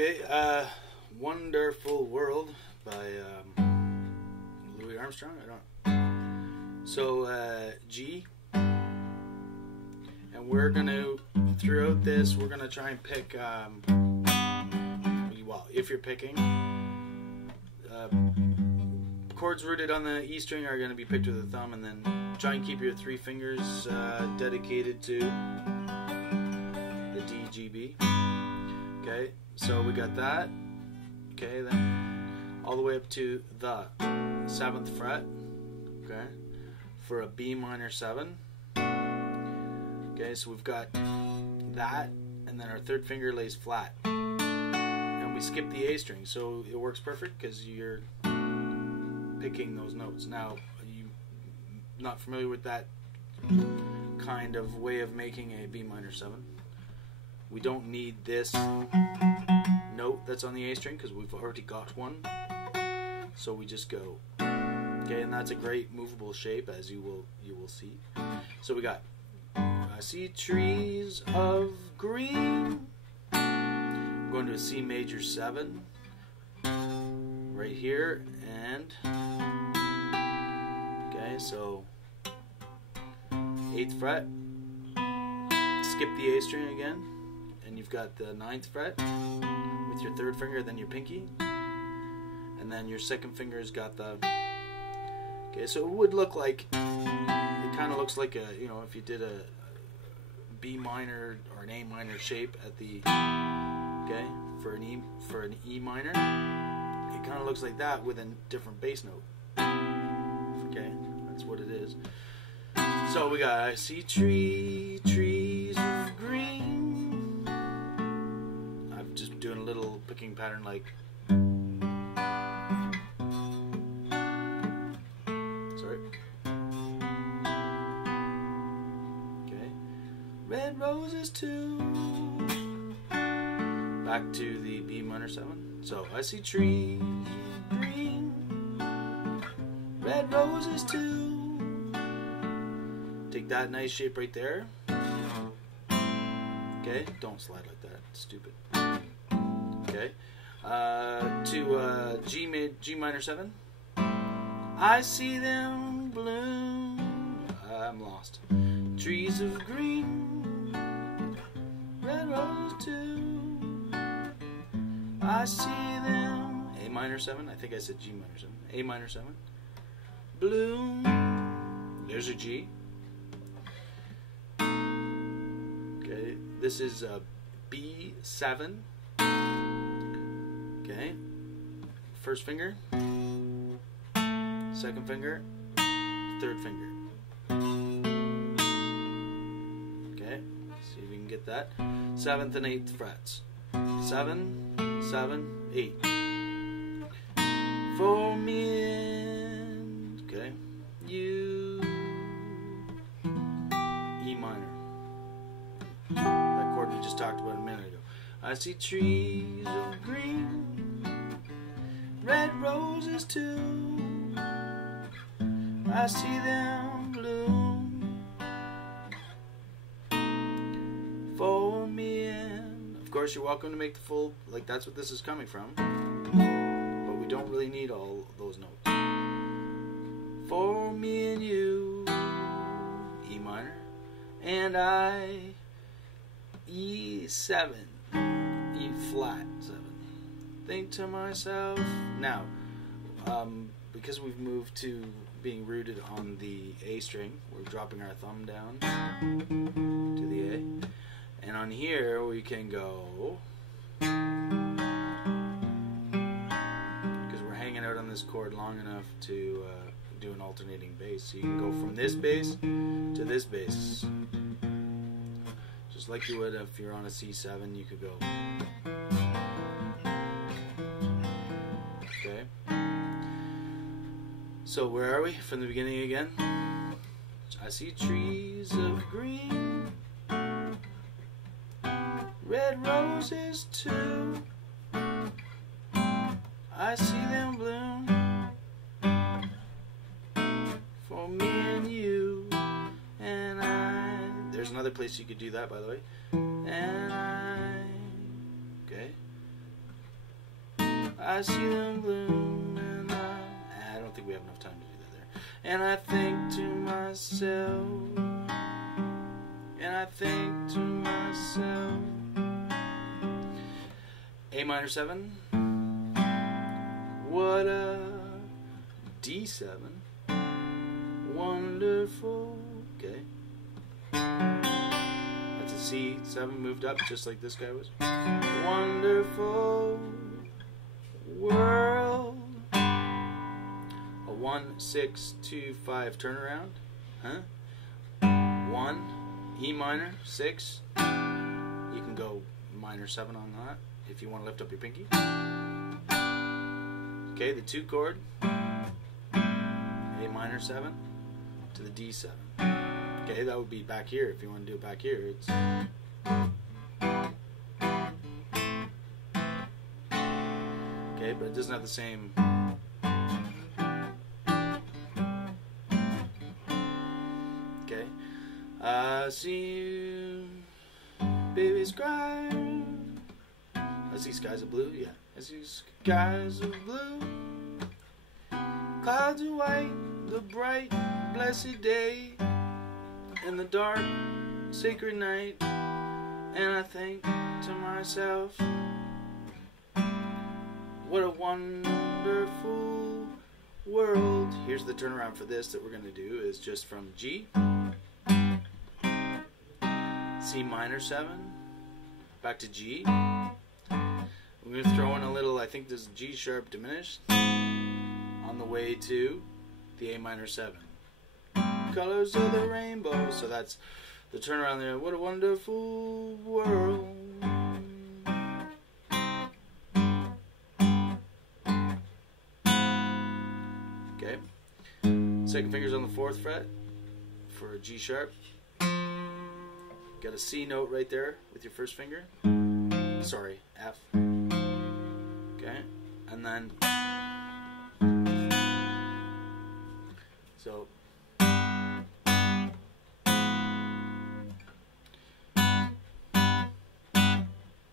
Okay, Wonderful World by Louis Armstrong. I don't. So G, and we're gonna throughout this we're gonna try and pick. Well, if you're picking, chords rooted on the E string are gonna be picked with the thumb, and then try and keep your three fingers dedicated to the D, G, B. Okay, so we got that. Okay, then all the way up to the 7th fret. Okay, for a B minor 7. Okay, so we've got that, and then our third finger lays flat, and we skip the A string, so it works perfect because you're picking those notes. Now, you not familiar with that kind of way of making a B minor 7? We don't need this note that's on the A string because we've already got one. So we just go. Okay, and that's a great movable shape, as you will see. So we got I see trees of green. I'm going to a C major 7 right here, and okay, so 8th fret. Skip the A string again. And you've got the 9th fret with your third finger, then your pinky, and then your second finger's got the. Okay, so it would look like it kind of looks like a, you know, if you did a B minor or an A minor shape at the, okay, for an E minor, it kind of looks like that with a different bass note. Okay, that's what it is. So we got I see trees of green. Doing a little picking pattern like sorry. Okay. Red roses too. Back to the B minor 7. So I see trees green, red roses too. Take that nice shape right there. Okay, don't slide like that. It's stupid. Okay, to G minor 7. I see them bloom. I'm lost. Trees of green, red rose too. I see them. A minor 7. I think I said G minor 7. A minor 7. Bloom. There's a G. Okay, this is a B7. Okay, first finger, second finger, third finger. Okay, see if we can get that. 7th and 8th frets. 7, 7, 8. For me and, okay, you, E minor. That chord we just talked about a minute ago. I see trees of green, red roses too. I see them bloom for me. And of course, you're welcome to make the full, like that's what this is coming from. But we don't really need all those notes. For me and you, E minor, and I, E7. E flat 7. Think to myself, now, because we've moved to being rooted on the A string, we're dropping our thumb down to the A, and on here we can go, because we're hanging out on this chord long enough to do an alternating bass, so you can go from this bass to this bass. Just like you would if you're on a C7, you could go. Okay. So where are we? From the beginning again. I see trees of green, red roses too. I see them bloom for me and you, and I. There's another place you could do that, by the way. And I. Okay. I see them bloom, and I don't think we have enough time to do that there. And I think to myself, and I think to myself. A minor 7. What a D7. Wonderful. Okay. That's a C7 moved up just like this guy was. Wonderful world. A 1, 6, 2, 5 turnaround. Huh? 1, E minor, 6. You can go minor 7 on that if you want to lift up your pinky. Okay, the 2 chord. A minor 7 to the D7. Okay, that would be back here if you want to do it back here. It's okay, but it doesn't have the same. Okay, see you, babies cry. I see skies of blue, yeah. I see skies of blue. Clouds of white, the bright, blessed day, and the dark, sacred night. And I think to myself, what a wonderful world. Here's the turnaround for this that we're going to do is just from G, C minor 7, back to G. We're going to throw in a little, I think this is G sharp diminished, on the way to the A minor 7. Colors of the rainbow. So that's the turnaround there. What a wonderful world. Okay. Second finger's on the 4th fret for a G sharp. Got a C note right there with your first finger. Sorry, F. Okay. And then so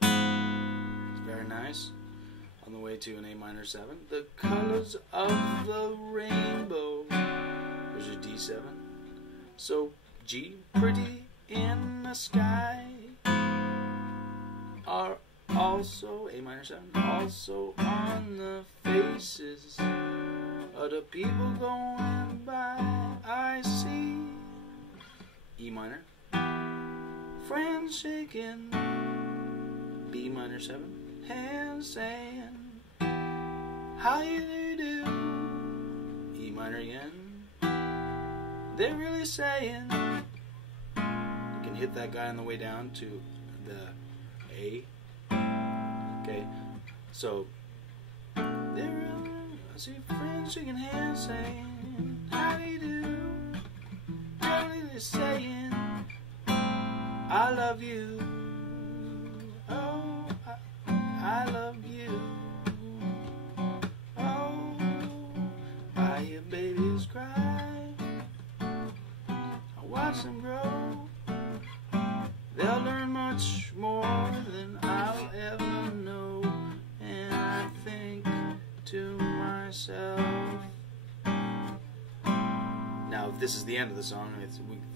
it's very nice. On the way to an A minor 7. The colors of the rainbow. There's your D7. So G, pretty in the sky, are also A minor 7, also on the faces of the people going by. I see E minor, friends shaking, B minor 7, hands saying, how you do, E minor again. They're really saying, you can hit that guy on the way down to the A. Okay, so they're really, I see friends shaking hands saying, how do you do? They're really saying, I love you. Oh, I love you. Oh, I hear babies cry. I watch them grow. They'll learn much more than I'll ever know. And I think to myself. Now, if this is the end of the song,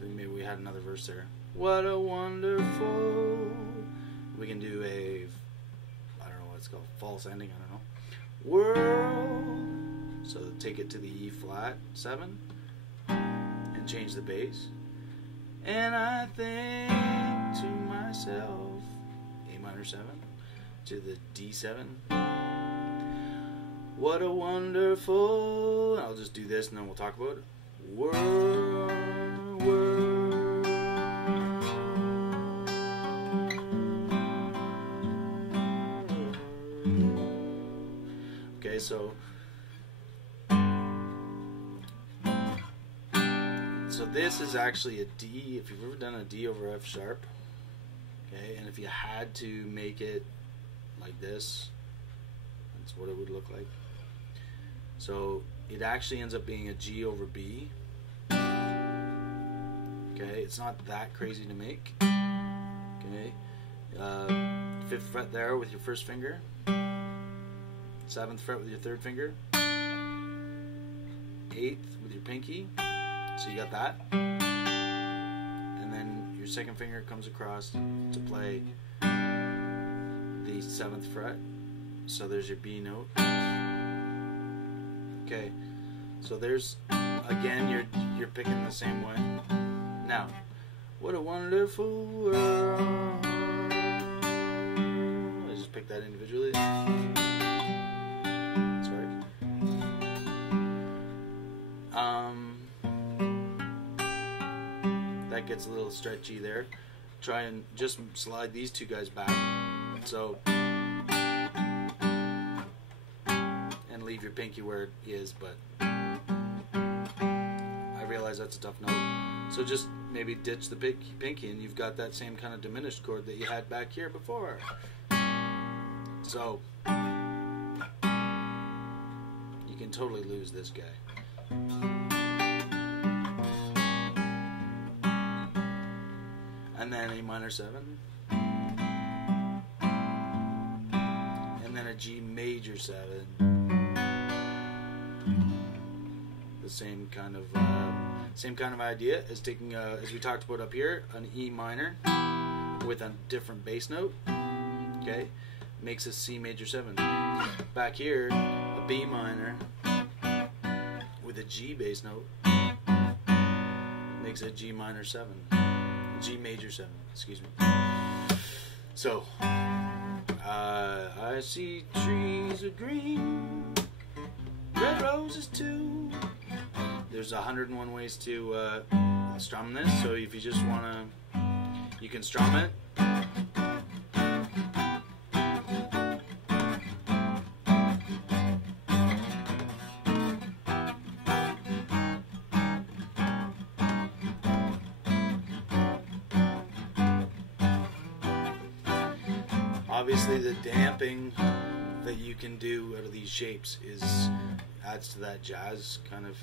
maybe we had another verse there. What a wonderful. We can do a, I don't know what it's called, false ending, I don't know. World. So take it to the E flat 7 and change the bass. And I think to myself, A minor 7 to the D7. What a wonderful. I'll just do this and then we'll talk about it. World. Okay, so this is actually a D. If you've ever done a D over F sharp, okay, and if you had to make it like this, that's what it would look like. So it actually ends up being a G over B. Okay, it's not that crazy to make. Okay, 5th fret there with your first finger. 7th fret with your 3rd finger, 8th with your pinky, so you got that, and then your 2nd finger comes across to play the 7th fret, so there's your B note. Okay, so there's, again, you're picking the same way. Now, what a wonderful world. I just picked that individually. Sorry. That gets a little stretchy there. Try and just slide these two guys back. So, and leave your pinky where it is, but I realize that's a tough note. So just maybe ditch the pinky and you've got that same kind of diminished chord that you had back here before. So you can totally lose this guy. And then A minor 7. And then a G major 7. The same kind of idea as taking, as we talked about up here, an E minor with a different bass note. Okay, makes a C major 7. Back here, a B minor with a G bass note makes a G minor 7, G major 7. Excuse me. So, I see trees of green, red roses too. There's 101 ways to strum this, so if you just want to, you can strum it. Obviously the damping that you can do out of these shapes adds to that jazz kind of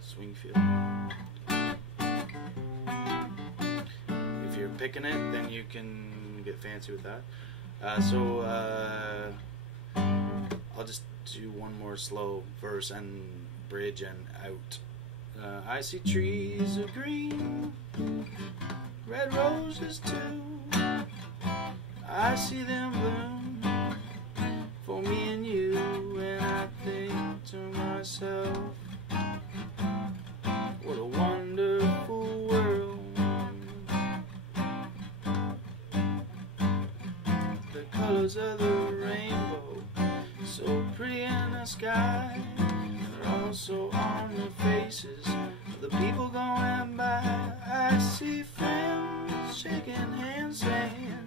swing feel. If you're picking it, then you can get fancy with that. So I'll just do one more slow verse and bridge and out. I see trees of green, red roses too. I see them bloom for me and you, and I think to myself, what a wonderful world. The colors of the rainbow, so pretty in the sky, are also on the faces of the people going by. I see friends shaking hands saying,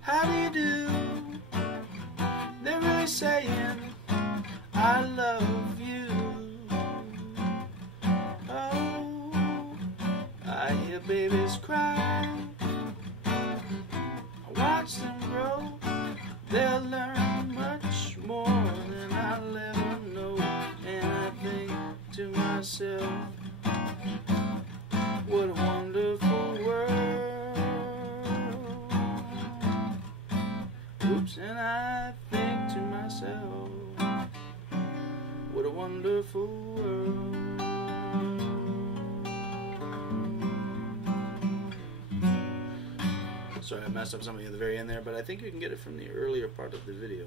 how do you do? They're really saying, I love you. Oh, I hear babies cry, I watch them grow. They'll learn much more than I'll ever know. And I think to myself, what a wonderful world. Oops, and I think to myself, what a wonderful world. Sorry, I messed up something at the very end there, but I think you can get it from the earlier part of the video.